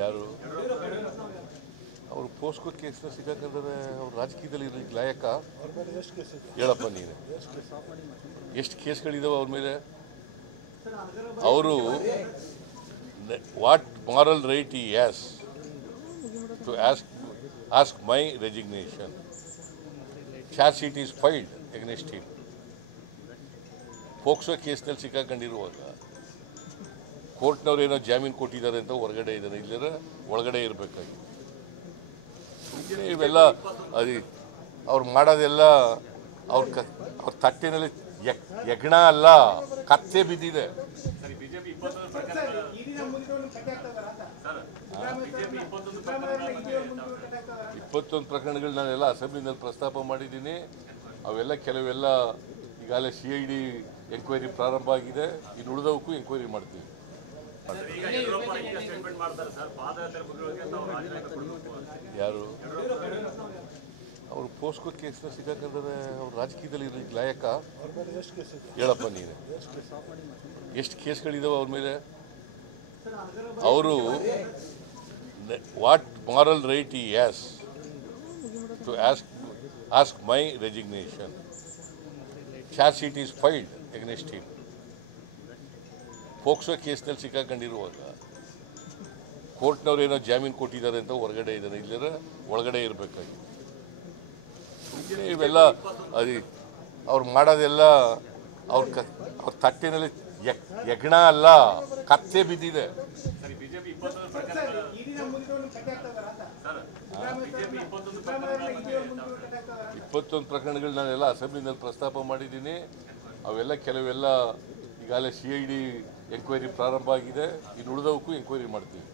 ಯಾರು ಅವರು ಪೋಸ್ಕೋ ಕೇಸ್ನ ಸಿಕ್ಕಾಕಂದ್ರೆ ಅವ್ರು ರಾಜಕೀಯದಲ್ಲಿ ಇರಲಿಕ್ಕೆ ಲಾಯಕ ಹೇಳಪ್ಪ ನೀನು ಎಷ್ಟು ಕೇಸ್ಗಳಿದಾವೆ ಅವ್ರ ಮೇಲೆ ಅವರು what moral right he has to ask my resignation charge sheet is filed against him POCSO ಕೇಸ್ನಲ್ಲಿ ಸಿಕ್ಕಾಕೊಂಡಿರುವಾಗ ಕೋರ್ಟ್ನವ್ರು ಏನೋ ಜಾಮೀನು ಕೊಟ್ಟಿದ್ದಾರೆ ಅಂತ ಹೊರಗಡೆ ಇದ್ದಾರೆ ಇಲ್ಲದ್ರೆ ಒಳಗಡೆ ಇರಬೇಕಾಗಿ ಇವೆಲ್ಲ ಅದು ಅವ್ರು ಮಾಡೋದೆಲ್ಲ ಅವ್ರ ತಟ್ಟೆನಲ್ಲಿ ಯಜ್ಞ ಅಲ್ಲ ಕತ್ತೆ ಬಿದ್ದಿದೆ. ಇಪ್ಪತ್ತೊಂದು ಪ್ರಕರಣಗಳು ನಾನೆಲ್ಲ ಅಸೆಂಬ್ಲಿನಲ್ಲಿ ಪ್ರಸ್ತಾಪ ಮಾಡಿದ್ದೀನಿ. ಅವೆಲ್ಲ ಕೆಲವೆಲ್ಲ ಈಗಾಗಲೇ CID ಎಂಕ್ವೈರಿ ಪ್ರಾರಂಭ ಆಗಿದೆ. ಇನ್ನು ಉಳಿದವಕ್ಕೂ ಎಂಕ್ವೈರಿ ಮಾಡ್ತೀವಿ. ಯಾರು ಅವರು ಪೋಸ್ಕೋ ಕೇಸ್ನ ಸಿಕ್ಕಾಕಂದ್ರೆ ಅವ್ರು ರಾಜಕೀಯದಲ್ಲಿ ಇರಲಿಕ್ಕೆ ಲಾಯಕ ಹೇಳಪ್ಪ ನೀನು ಎಷ್ಟು ಕೇಸ್ಗಳಿದಾವೆ ಅವ್ರ ಮೇಲೆ ಅವರು what moral right he has to ask my resignation charge sheet is filed against him POCSO ಕೇಸ್ನಲ್ಲಿ ಸಿಕ್ಕಾಕೊಂಡಿರುವಾಗ ಕೋರ್ಟ್ನವ್ರು ಏನೋ ಜಾಮೀನು ಕೊಟ್ಟಿದ್ದಾರೆ ಅಂತ ಹೊರಗಡೆ ಇದ್ದಾರೆ ಇಲ್ಲದ್ರೆ ಒಳಗಡೆ ಇರಬೇಕಾಗಿ ಇವೆಲ್ಲ ಅದು ಅವ್ರು ಮಾಡೋದೆಲ್ಲ ಅವ್ರ ತಟ್ಟೆನಲ್ಲಿ ಯಜ್ಞ ಅಲ್ಲ ಕತ್ತೆ ಬಿದ್ದಿದೆ. ಇಪ್ಪತ್ತೊಂದು ಪ್ರಕರಣಗಳು ನಾನೆಲ್ಲ ಅಸೆಂಬ್ಲಿನಲ್ಲಿ ಪ್ರಸ್ತಾಪ ಮಾಡಿದ್ದೀನಿ. ಅವೆಲ್ಲ ಕೆಲವೆಲ್ಲ ಈಗಾಗಲೇ CID ಎಂಕ್ವೈರಿ ಪ್ರಾರಂಭ ಆಗಿದೆ. ಇನ್ನು ಉಳಿದವಕ್ಕೂ ಎಂಕ್ವೈರಿ ಮಾಡ್ತೀವಿ.